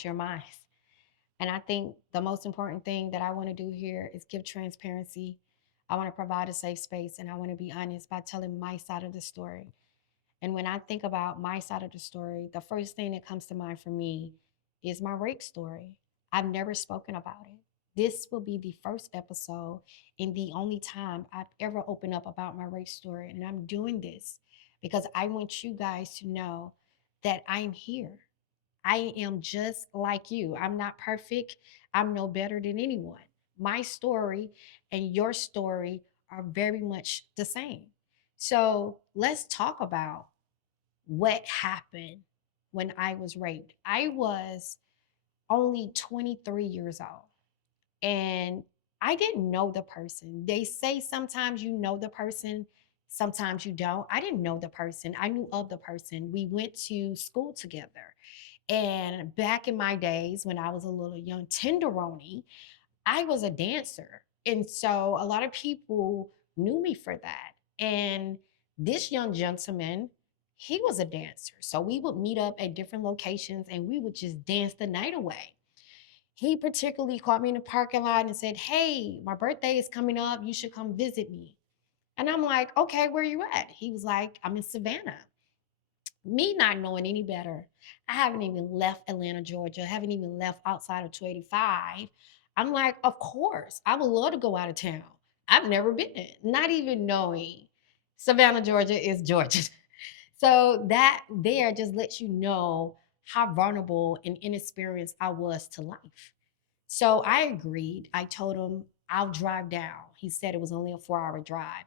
share mine. And I think the most important thing that I want to do here is give transparency. I want to provide a safe space and I want to be honest by telling my side of the story. And when I think about my side of the story, the first thing that comes to mind for me is my rape story. I've never spoken about it. This will be the first episode and the only time I've ever opened up about my rape story. And I'm doing this because I want you guys to know that I'm here. I am just like you. I'm not perfect. I'm no better than anyone. My story and your story are very much the same. So let's talk about what happened when I was raped. I was only 23 years old and I didn't know the person. They say sometimes you know the person, sometimes you don't. I didn't know the person. I knew of the person. We went to school together. And back in my days when I was a little young tenderoni, I was a dancer. And so a lot of people knew me for that. And this young gentleman, he was a dancer. So we would meet up at different locations and we would just dance the night away. He particularly called me in the parking lot and said, "Hey, my birthday is coming up. You should come visit me." And I'm like, "Okay, where you at?" He was like, "I'm in Savannah." Me not knowing any better, I haven't even left Atlanta, Georgia, haven't even left outside of 285. I'm like, of course, I would love to go out of town. I've never been, not even knowing Savannah, Georgia is Georgia. So that there just lets you know how vulnerable and inexperienced I was to life. So I agreed. I told him I'll drive down. He said it was only a 4 hour drive.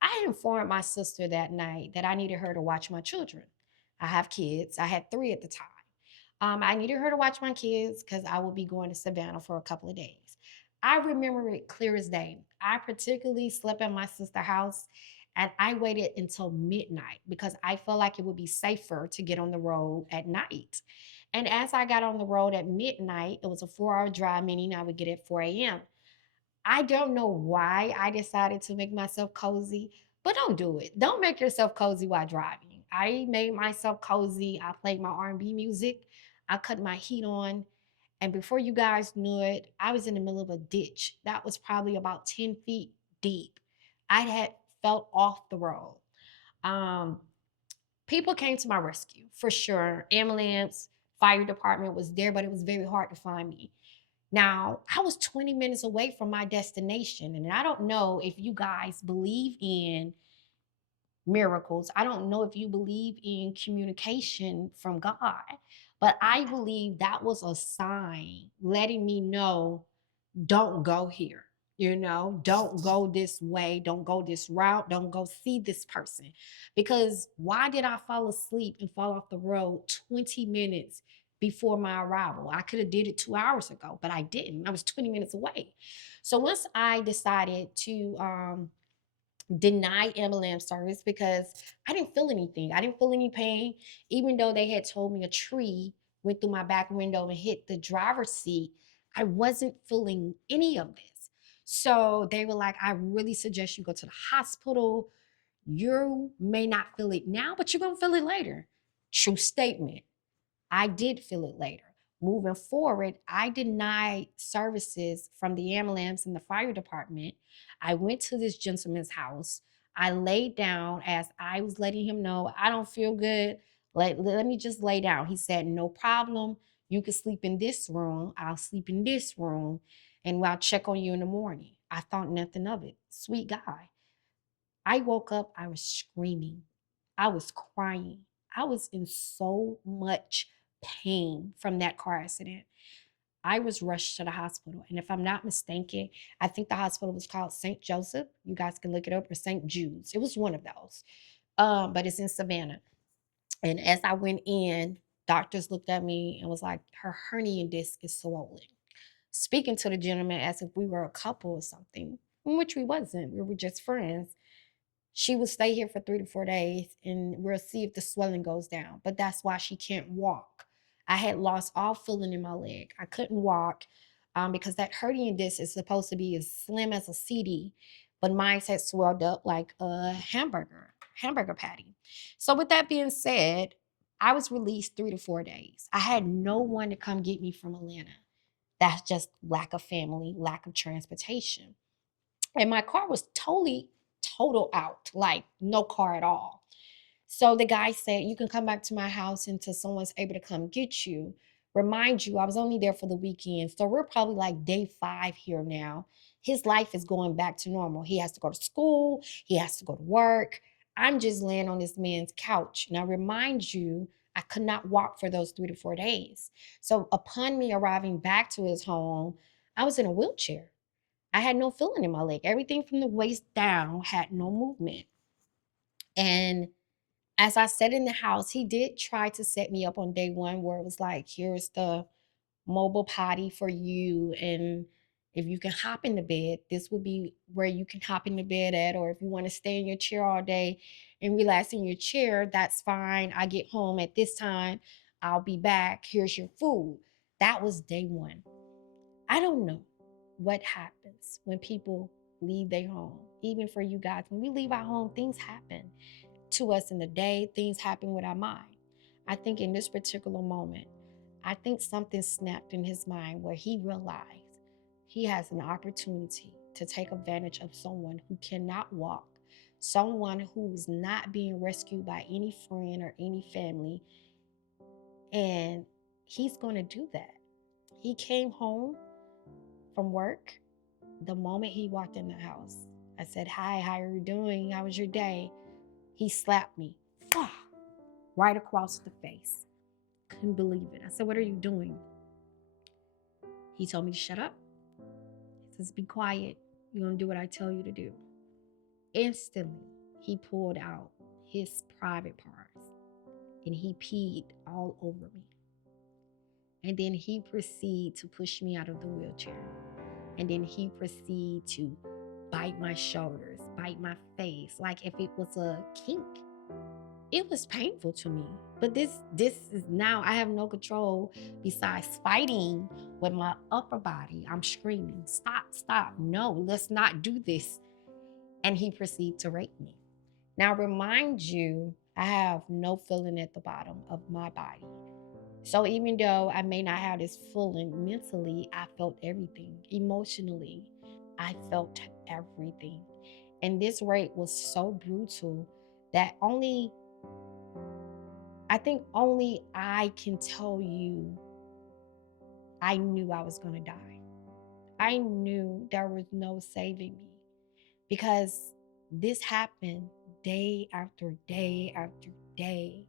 I informed my sister that night that I needed her to watch my children. I have kids. I had three at the time. I needed her to watch my kids because I will be going to Savannah for a couple of days. I remember it clear as day. I particularly slept at my sister's house and I waited until midnight because I felt like it would be safer to get on the road at night. And as I got on the road at midnight, it was a 4 hour drive, meaning I would get at 4 a.m. I don't know why I decided to make myself cozy, but don't do it. Don't make yourself cozy while driving. I made myself cozy. I played my R&B music. I cut my heat on. And before you guys knew it, I was in the middle of a ditch that was probably about 10 feet deep. I had felt off the road. Um, People came to my rescue for sure. Ambulance, fire department was there, but it was very hard to find me. Now, I was 20 minutes away from my destination, and I don't know if you guys believe in miracles. I don't know if you believe in communication from God, but I believe that was a sign letting me know don't go here. Don't go this way, don't go this route, don't go see this person. Because why did I fall asleep and fall off the road 20 minutes before my arrival? I could have did it 2 hours ago, but I didn't. I was 20 minutes away. So once I decided to deny ambulance service because I didn't feel anything. I didn't feel any pain, even though they had told me a tree went through my back window and hit the driver's seat. I wasn't feeling any of this. So they were like, "I really suggest you go to the hospital. You may not feel it now, but you're going to feel it later." True statement. I did feel it later. Moving forward, I denied services from the ambulance and the fire department. I went to this gentleman's house. I laid down as I was letting him know I don't feel good. Let me just lay down. He said, "No problem. You can sleep in this room. I'll sleep in this room and I'll check on you in the morning." I thought nothing of it. Sweet guy. I woke up, I was screaming. I was crying. I was in so much pain from that car accident. I was rushed to the hospital. And if I'm not mistaken, I think the hospital was called St. Joseph. You guys can look it up, or St. Jude's. It was one of those. But it's in Savannah. And as I went in, doctors looked at me and was like, "Her hernia disc is swollen." Speaking to the gentleman as if we were a couple or something, which we wasn't. We were just friends. She will stay here for 3 to 4 days and we'll see if the swelling goes down. But that's why she can't walk. I had lost all feeling in my leg. I couldn't walk because that hernia disc is supposed to be as slim as a CD, but mine had swelled up like a hamburger patty. So with that being said, I was released 3 to 4 days. I had no one to come get me from Atlanta. That's just lack of family, lack of transportation. And my car was total out, like no car at all. So the guy said, "You can come back to my house until someone's able to come get you." Remind you, I was only there for the weekend. So we're probably like day 5 here now. His life is going back to normal. He has to go to school, he has to go to work. I'm just laying on this man's couch. Now, remind you, I could not walk for those 3 to 4 days. So upon me arriving back to his home, I was in a wheelchair. I had no feeling in my leg. Everything from the waist down had no movement. And as I sat in the house, he did try to set me up on day one where it was like, here's the mobile potty for you. And if you can hop in the bed, this will be where you can hop in the bed at. Or if you want to stay in your chair all day and relax in your chair, that's fine. I get home at this time. I'll be back. Here's your food. That was day one. I don't know what happens when people leave their home. Even for you guys, when we leave our home, things happen to us in the day, things happen with our mind. I think in this particular moment, I think something snapped in his mind where he realized he has an opportunity to take advantage of someone who cannot walk, someone who's not being rescued by any friend or any family, and he's going to do that. He came home from work. The moment he walked in the house, I said, "Hi, how are you doing? How was your day?" He slapped me right across the face. Couldn't believe it. I said, "What are you doing?" He told me to shut up. He says, "Be quiet. You're going to do what I tell you to do." Instantly, he pulled out his private parts and he peed all over me. And then he proceeded to push me out of the wheelchair. And then he proceeded to bite my shoulders, bite my face, like if it was a kink. It was painful to me. But this is now I have no control besides fighting with my upper body. I'm screaming, "Stop, stop. No, let's not do this." And he proceeded to rape me. Now remind you, I have no feeling at the bottom of my body. So even though I may not have this feeling mentally, I felt everything. Emotionally, I felt everything. And this rape was so brutal that I think only I can tell you I knew I was going to die. I knew there was no saving me because this happened day after day after day.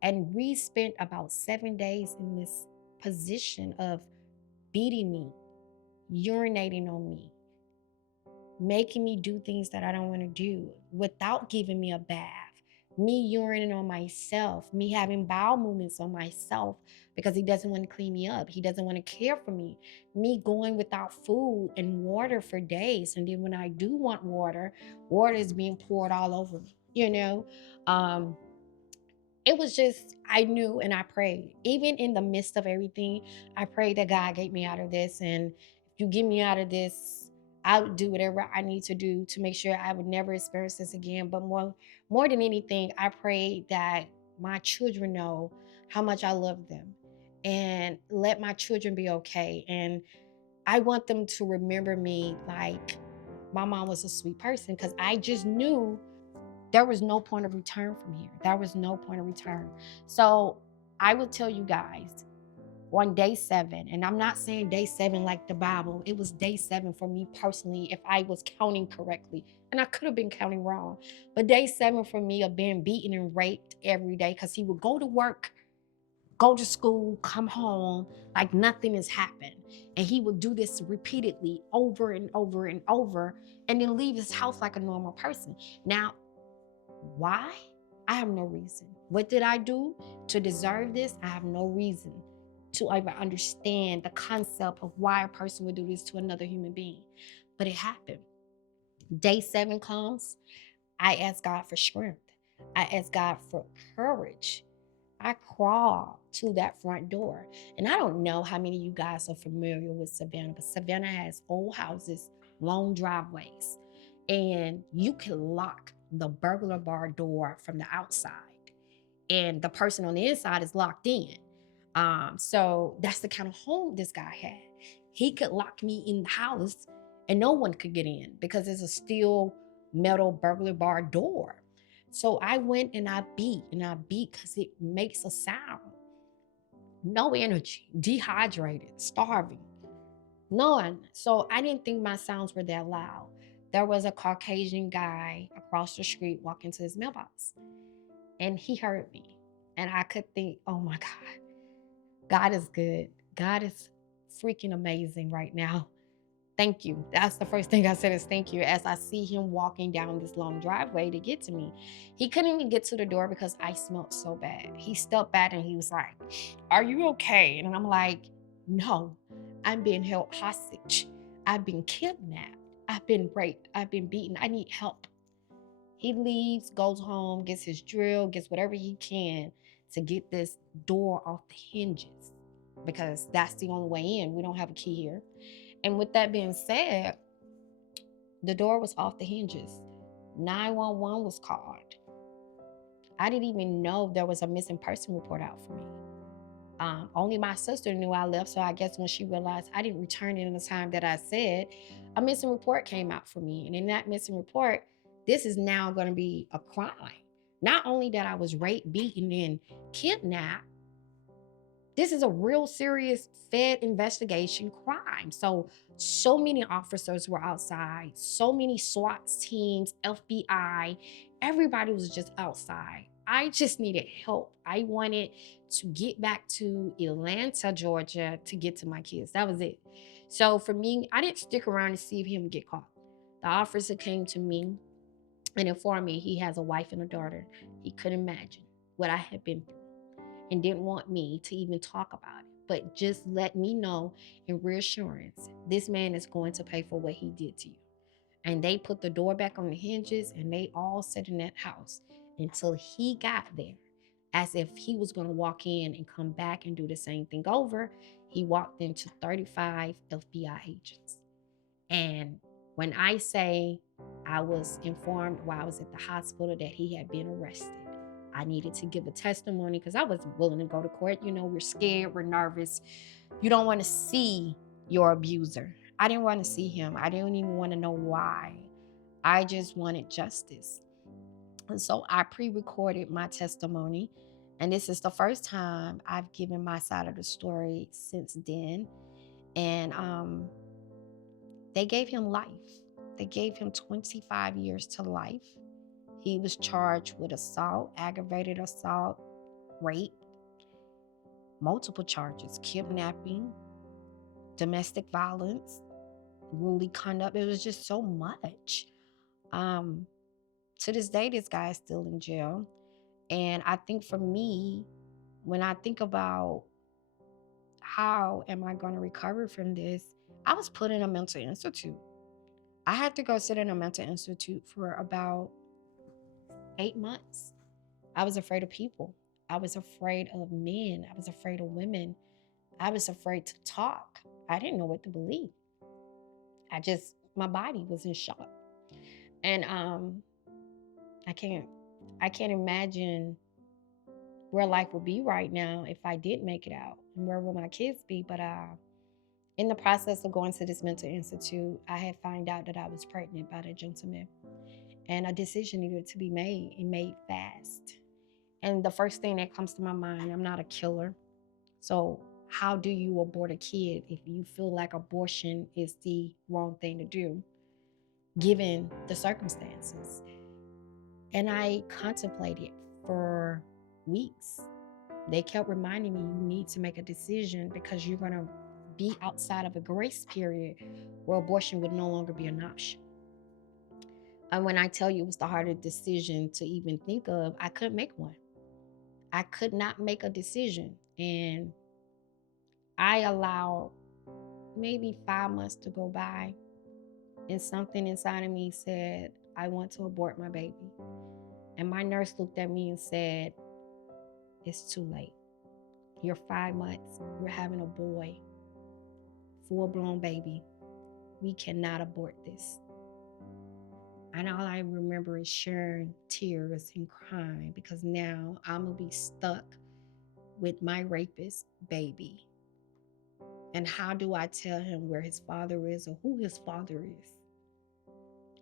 And we spent about 7 days in this position of beating me, urinating on me, making me do things that I don't want to do without giving me a bath, me urinating on myself, me having bowel movements on myself because he doesn't want to clean me up. He doesn't want to care for me going without food and water for days. And then when I do want water, water is being poured all over me, you know? Um, it was just, I knew and I prayed. Even in the midst of everything, I prayed that God get me out of this. And if you get me out of this, I would do whatever I need to do to make sure I would never experience this again. But more than anything, I prayed that my children know how much I love them and let my children be okay. And I want them to remember me like my mom was a sweet person because I just knew there was no point of return from here. There was no point of return. So I will tell you guys on day 7, and I'm not saying day 7 like the Bible, it was day 7 for me personally, if I was counting correctly. And I could have been counting wrong. But day 7 for me of being beaten and raped every day because he would go to work, go to school, come home like nothing has happened. And he would do this repeatedly over and over and over and then leave his house like a normal person. Now, why? I have no reason. What did I do to deserve this? I have no reason to ever understand the concept of why a person would do this to another human being. But it happened. Day 7 comes. I ask God for strength. I ask God for courage. I crawl to that front door. And I don't know how many of you guys are familiar with Savannah, but Savannah has old houses, long driveways, and you can lock the burglar bar door from the outside. and the person on the inside is locked in. So that's the kind of home this guy had. He could lock me in the house and no one could get in because it's a steel metal burglar bar door. So I went and I beat because it makes a sound. No energy, dehydrated, starving. None. So I didn't think my sounds were that loud. There was a Caucasian guy across the street walking to his mailbox, and he heard me. And I could think, oh my God, God is good. God is freaking amazing right now. Thank you. That's the first thing I said is thank you. As I see him walking down this long driveway to get to me, he couldn't even get to the door because I smelled so bad. He stepped back and he was like, "Are you okay?" And I'm like, "No, I'm being held hostage. I've been kidnapped. I've been raped. I've been beaten. I need help." He leaves, goes home, gets his drill, gets whatever he can to get this door off the hinges because that's the only way in. We don't have a key here. And with that being said, the door was off the hinges. 911 was called. I didn't even know there was a missing person report out for me. Only my sister knew I left, so I guess when she realized I didn't return it in the time that I said, a missing report came out for me. And in that missing report, this is now going to be a crime. Not only that I was raped, beaten, and kidnapped, this is a real serious Fed investigation crime. So many officers were outside, so many SWAT teams, FBI, everybody was just outside. I just needed help. I wanted to get back to Atlanta, Georgia to get to my kids. That was it. So for me, I didn't stick around to see if him get caught. The officer came to me and informed me he has a wife and a daughter. He couldn't imagine what I had been through and didn't want me to even talk about it, but just let me know in reassurance this man is going to pay for what he did to you. And they put the door back on the hinges and they all sat in that house until he got there, as if he was going to walk in and come back and do the same thing over. He walked into 35 FBI agents. And when I say I was informed while I was at the hospital that he had been arrested, I needed to give a testimony because I wasn't willing to go to court. You know, we're scared, we're nervous. You don't want to see your abuser. I didn't want to see him. I didn't even want to know why. I just wanted justice. And so I pre recorded my testimony. And this is the first time I've given my side of the story since then. And they gave him life. They gave him 25 years to life. He was charged with assault, aggravated assault, rape, multiple charges, kidnapping, domestic violence, unruly conduct. It was just so much. Um, to this day, this guy is still in jail. And I think for me, when I think about how am I going to recover from this, I was put in a mental institute. I had to go sit in a mental institute for about 8 months. I was afraid of people. I was afraid of men. I was afraid of women. I was afraid to talk. I didn't know what to believe. My body was in shock. And I can't I can't imagine where life would be right now if I did make it out and where will my kids be. But in the process of going to this mental institute, I had found out that I was pregnant by the gentleman. And a decision needed to be made and made fast. And the first thing that comes to my mind, I'm not a killer. So how do you abort a kid if you feel like abortion is the wrong thing to do, given the circumstances? And I contemplated for weeks. They kept reminding me, you need to make a decision because you're going to be outside of a grace period where abortion would no longer be an option. And when I tell you it was the hardest decision to even think of, I couldn't make one. I could not make a decision. And I allowed maybe 5 months to go by, and something inside of me said, I want to abort my baby. And my nurse looked at me and said, it's too late. You're 5 months. You're having a boy, full blown baby. We cannot abort this. And all I remember is sharing tears and crying because now I'm going to be stuck with my rapist baby. And how do I tell him where his father is or who his father is?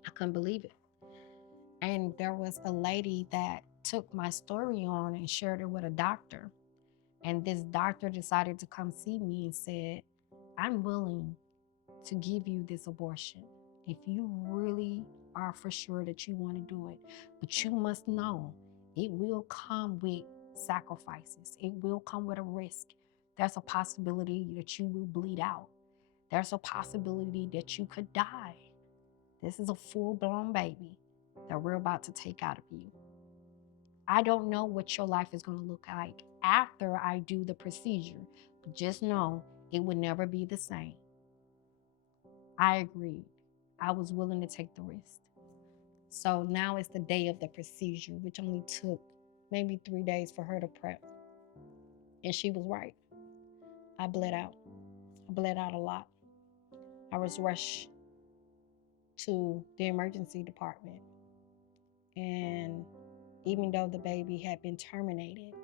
I couldn't believe it. And there was a lady that took my story on and shared it with a doctor. And this doctor decided to come see me and said, I'm willing to give you this abortion if you really are for sure that you want to do it. But you must know it will come with sacrifices, it will come with a risk. There's a possibility that you will bleed out, there's a possibility that you could die. This is a full blown baby that we're about to take out of you. I don't know what your life is going to look like after I do the procedure, but just know it would never be the same. I agreed. I was willing to take the risk. So now it's the day of the procedure, which only took maybe 3 days for her to prep. And she was right. I bled out. I bled out a lot. I was rushed to the emergency department. And even though the baby had been terminated,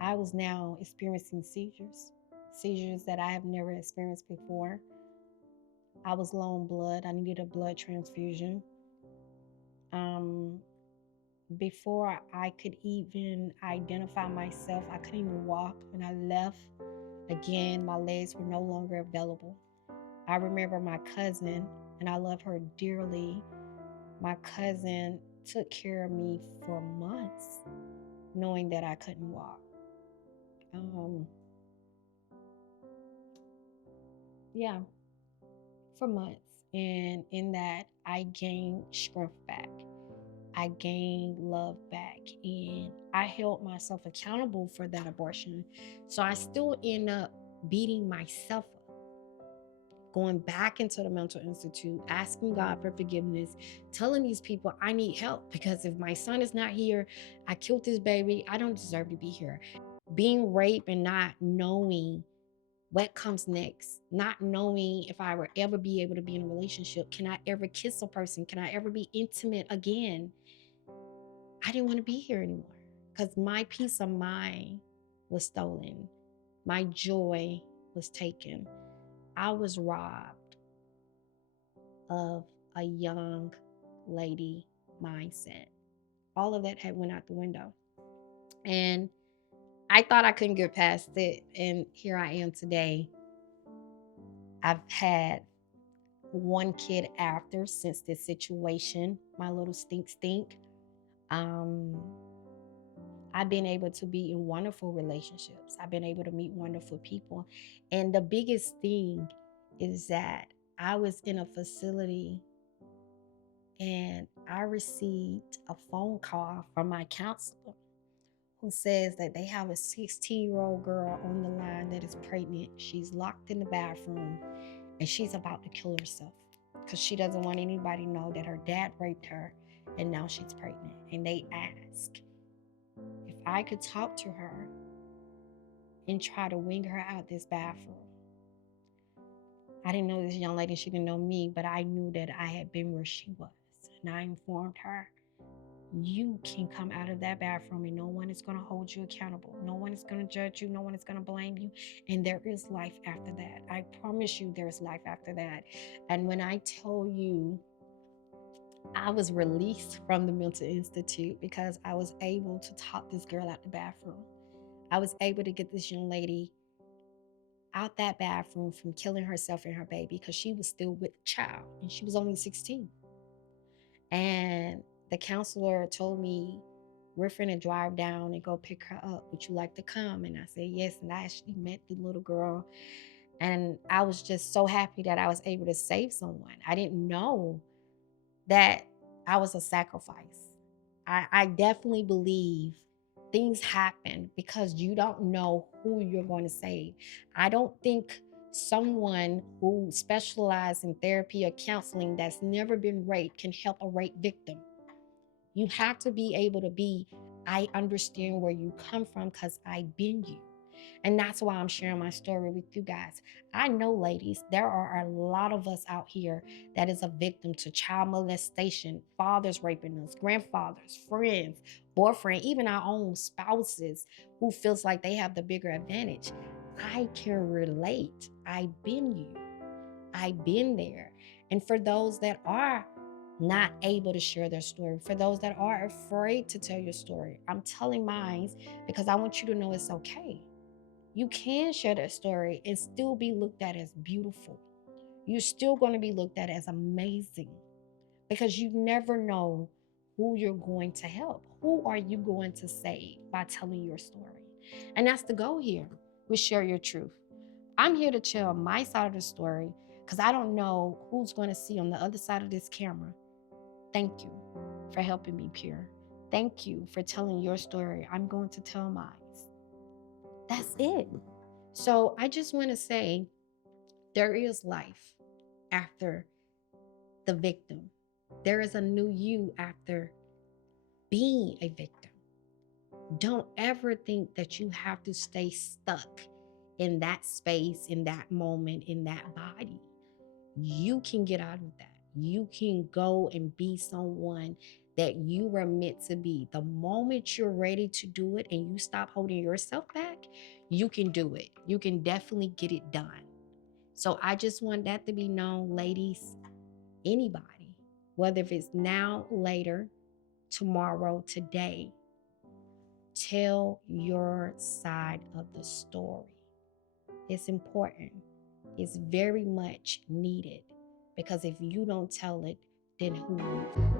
I was now experiencing seizures that I have never experienced before. I was low on blood. I needed a blood transfusion. Um, Before I could even identify myself, I couldn't even walk. When I left, again, my legs were no longer available. I remember my cousin, and I love her dearly. My cousin took care of me for months, knowing that I couldn't walk. Um, yeah, for months. And in that, I gained strength back. I gained love back, and I held myself accountable for that abortion. So I still end up beating myself up, going back into the mental institute, asking God for forgiveness, telling these people I need help because if my son is not here, I killed this baby, I don't deserve to be here. Being raped and not knowing what comes next, not knowing if I will ever be able to be in a relationship. Can I ever kiss a person? Can I ever be intimate again? I didn't want to be here anymore because my peace of mind was stolen. My joy was taken. I was robbed of a young lady mindset. All of that had went out the window. And I thought I couldn't get past it. And here I am today. I've had one kid after since this situation, my little stink. Um, I've been able to be in wonderful relationships. I've been able to meet wonderful people. And the biggest thing is that I was in a facility and I received a phone call from my counselor who says that they have a 16-year-old girl on the line that is pregnant. She's locked in the bathroom and she's about to kill herself because she doesn't want anybody to know that her dad raped her and now she's pregnant. And they ask if I could talk to her and try to wing her out this bathroom. I didn't know this young lady, she didn't know me, but I knew that I had been where she was. And I informed her, you can come out of that bathroom and no one is going to hold you accountable. No one is going to judge you. No one is going to blame you. And there is life after that. I promise you there's life after that. And when I tell you, I was released from the mental institute because I was able to talk this girl out the bathroom. I was able to get this young lady out that bathroom from killing herself and her baby because she was still with the child and she was only 16. And the counselor told me, we're finna drive down and go pick her up. Would you like to come? And I said, yes. And I actually met the little girl. And I was just so happy that I was able to save someone. I didn't know that I was a sacrifice. I definitely believe things happen because you don't know who you're going to save. I don't think someone who specializes in therapy or counseling that's never been raped can help a rape victim. You have to be able to be, I understand where you come from because I've been you. And that's why I'm sharing my story with you guys. I know, ladies, there are a lot of us out here that is a victim to child molestation, fathers raping us, grandfathers, friends, boyfriend, even our own spouses who feels like they have the bigger advantage. I can relate. I've been you. I've been there. And for those that are not able to share their story, for those that are afraid to tell your story, I'm telling mine because I want you to know it's okay. You can share that story and still be looked at as beautiful. You're still going to be looked at as amazing because you never know who you're going to help. Who are you going to save by telling your story? And that's the goal here. We share your truth. I'm here to tell my side of the story because I don't know who's going to see on the other side of this camera. Thank you for helping me, Pure. Thank you for telling your story. I'm going to tell mine. That's it. So I just want to say there is life after the victim. There is a new you after being a victim. Don't ever think that you have to stay stuck in that space, in that moment, in that body. You can get out of that. You can go and be someone that you were meant to be. The moment you're ready to do it and you stop holding yourself back, you can do it. You can definitely get it done. So I just want that to be known, ladies, anybody, whether if it's now, later, tomorrow, today, tell your side of the story. It's important. It's very much needed because if you don't tell it, then who will?